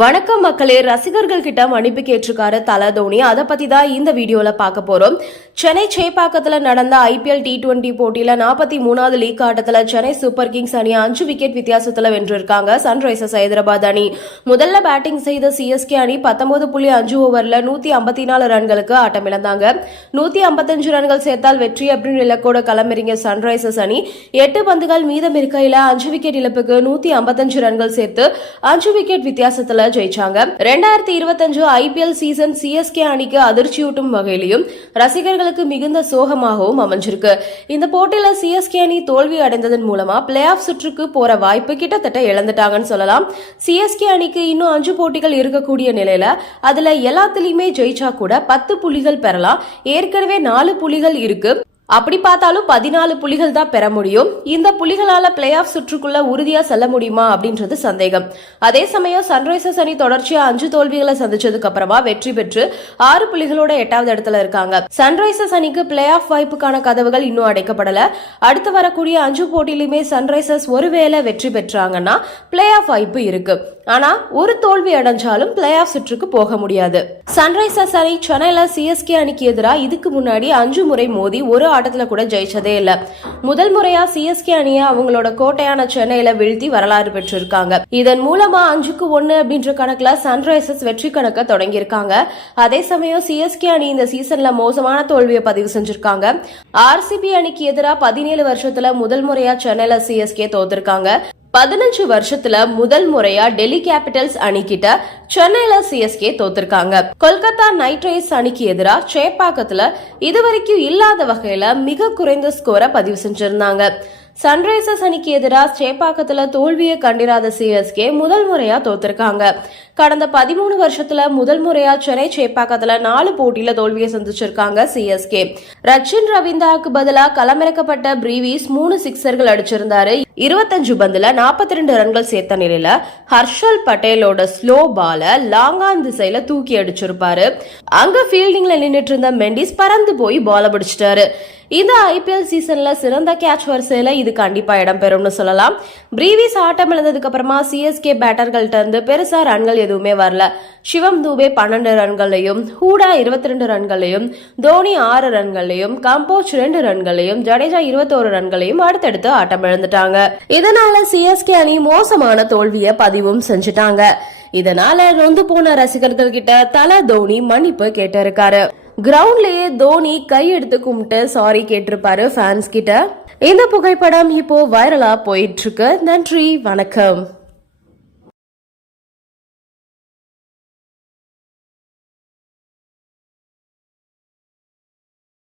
வணக்கம் மக்களே ரசிகர்கள் கிட்ட மன்னிப்பு கேட்டிருக்காரு தல தோனி. அதை பத்தி தான் இந்த வீடியோல பார்க்க போறோம். சென்னை சேப்பாக்கத்தில் நடந்த ஐபிஎல் டி டுவெண்டி போட்டியில் நாற்பத்தி மூணாவது லீக் ஆட்டத்தில் சென்னை சூப்பர் கிங்ஸ் அணி அஞ்சு விக்கெட் வித்தியாசத்தில் வென்றிருக்காங்க சன்ரைசர்ஸ் ஹைதராபாத் அணி. முதல்ல பேட்டிங் செய்த சிஎஸ்கே அணி பத்தொன்பது புள்ளி அஞ்சு ஓவரில் நூத்தி ஐம்பத்தி நாலு ரன்களுக்கு ஆட்டமிழந்தாங்க. நூத்தி ஐம்பத்தஞ்சு ரன்கள் சேர்த்தால் வெற்றி அப்படின்னு இலக்கோட களமிறங்கிய சன்ரைசர்ஸ் அணி எட்டு பந்துகள் மீதம் இருக்கையில் அஞ்சு விக்கெட் இழப்புக்கு நூத்தி ஐம்பத்தஞ்சு ரன்கள் சேர்த்து அஞ்சு விக்கெட் வித்தியாசத்தில் ஜெயிச்சாங்க. ரெண்டாயிரத்தி இருபத்தஞ்சு ஐபிஎல் சீசன் சிஎஸ்கே அணிக்கு அதிர்ச்சியூட்டும் வகையிலையும் ரசிகர்களுக்கு மிகுந்த சோகமாகவும் அமைஞ்சிருக்கு. இந்த போட்டியில சிஎஸ்கே அணி தோல்வி அடைந்ததன் மூலமா பிளே ஆஃப் சுற்றுக்கு போற வாய்ப்பு கிட்டத்தட்ட இழந்துட்டாங்கன்னு சொல்லலாம். சிஎஸ்கே அணிக்கு இன்னும் அஞ்சு போட்டிகள் இருக்கக்கூடிய நிலையில அதுல எல்லாத்துலயுமே ஜெயிச்சா கூட பத்து புள்ளிகள் பெறலாம். ஏற்கனவே நாலு புள்ளிகள் இருக்கு. அப்படி பார்த்தாலும் பதினாலு புள்ளிகள் தான் பெற முடியும். இந்த புள்ளிகளால பிளே ஆஃப் சுற்றுக்குள்ள உறுதியா செல்ல முடியுமா அப்படின்றது சந்தேகம். அதே சமயம் சன்ரைசர்ஸ் அணி தொடர்ச்சியா அஞ்சு தோல்விகளை சந்திச்சதுக்கு அப்புறமா வெற்றி பெற்று ஆறு புள்ளிகளோட எட்டாவது இடத்துல இருக்காங்க. சன்ரைசர்ஸ் அணிக்கு பிளே ஆஃப் வாய்ப்புக்கான கதவுகள் இன்னும் அடைக்கப்படல. அடுத்து வரக்கூடிய அஞ்சு போட்டியிலுமே சன்ரைசர்ஸ் ஒருவேளை வெற்றி பெற்றாங்கன்னா பிளே ஆஃப் வாய்ப்பு இருக்கு. ஆனா ஒரு தோல்வி அடைஞ்சாலும் பிளே ஆஃப் சுற்றுக்கு போக முடியாது. சன்ரைசர்ஸ் அணி சென்னையில சிஎஸ்கே அணிக்கு எதிராக இதுக்கு முன்னாடி அஞ்சு முறை மோதி ஒரு ஆட்டத்துல கூட ஜெயிச்சதே இல்ல. முதல் முறையா சிஎஸ்கே அணியை அவங்களோட கோட்டையான சென்னையில வீழ்த்தி வரலாறு பெற்றிருக்காங்க. இதன் மூலமா அஞ்சுக்கு ஒன்னு அப்படின்ற கணக்குல சன்ரைசர்ஸ் வெற்றி கணக்க தொடங்கியிருக்காங்க. அதே சமயம் சிஎஸ்கே அணி இந்த சீசன்ல மோசமான தோல்வியை பதிவு செஞ்சிருக்காங்க. ஆர்சிபி அணிக்கு எதிராக பதினேழு வருஷத்துல முதல் முறையா சென்னையில சிஎஸ்கே தோத்திருக்காங்க. பதினஞ்சு வருஷத்துல முதல் முறையா டெல்லி கேபிட்டல்ஸ் அணிக்கிட்ட சென்னையில சிஎஸ்கே தோத்திருக்காங்க. கொல்கத்தா நைட் ரைடர்ஸ் அணிக்கு எதிராக சேப்பாக்கத்துல இதுவரைக்கும் இல்லாத வகையில மிக குறைந்த ஸ்கோரை பதிவு செஞ்சிருந்தாங்க. சன்ரைசர்ஸ் அணிக்கு எதிராக சேப்பாக்கத்துல தோல்வியை கண்டிராத சிஎஸ்கே முதல் முறையா தோத்திருக்காங்க. கடந்த பதிமூணு வருஷத்துல முதல் முறையா சென்னை சேப்பாக்கத்துல நாலு போட்டியில தோல்வியை சந்திச்சிருக்காங்க சிஎஸ்கே ரச்சின் ரவீந்தாவுக்கு பதிலா களமிறக்கப்பட்ட பிரீவிஸ் மூணு சிக்ஸர்கள் அடிச்சிருந்தாரு. இருபத்தஞ்சு பந்துல நாற்பத்தி ரெண்டு ரன்கள் சேர்த்த நிலையில ஹர்ஷல் பட்டேலோட ஸ்லோ பால லாங்கான் திசையில தூக்கி அடிச்சிருப்பாரு. அங்க ஃபீல்டிங்ல நின்னுட்டு இருந்த மெண்டிஸ் பறந்து போய் பால பிடிச்சிட்டாரு. இந்த ஐபிஎல் சீசன்ல சிறந்த கேட்ச் வரிசையில இது கண்டிப்பா இடம்பெறும்னு சொல்லலாம். பிரீவிஸ் ஆட்டம் இழந்ததுக்கு அப்புறமா சிஎஸ்கே பேட்டர்கள்ட்ட இருந்து பெருசா ரன்கள் எதுவுமே வரல. சிவம் தூபே பன்னெண்டு ரன்களையும் ஹூடா இருபத்தி ரெண்டு ரன்களையும் தோனி ஆறு ரன்களையும் கம்போஜ் ரெண்டு ரன்களையும் ஜடேஜா இருபத்தோரு ரன்களையும் அடுத்தடுத்து ஆட்டம் இழந்துட்டாங்க. இதனால சிஎஸ்கே அணி மோசமான தோல்வியை பதிவும் செஞ்சுட்டாங்க. இதனால நொந்து போன ரசிகர்கள் கிட்ட தல தோனி மன்னிப்பு கேட்டிருக்காரு. கிரவுண்ட்லயே தோனி கை எடுத்து கும்பிட்டு சாரி கேட்டிருப்பாரு ஃபேன்ஸ் கிட்ட. இந்த புகைப்படம் இப்போ வைரலா போயிட்டு இருக்கு. நன்றி வணக்கம்.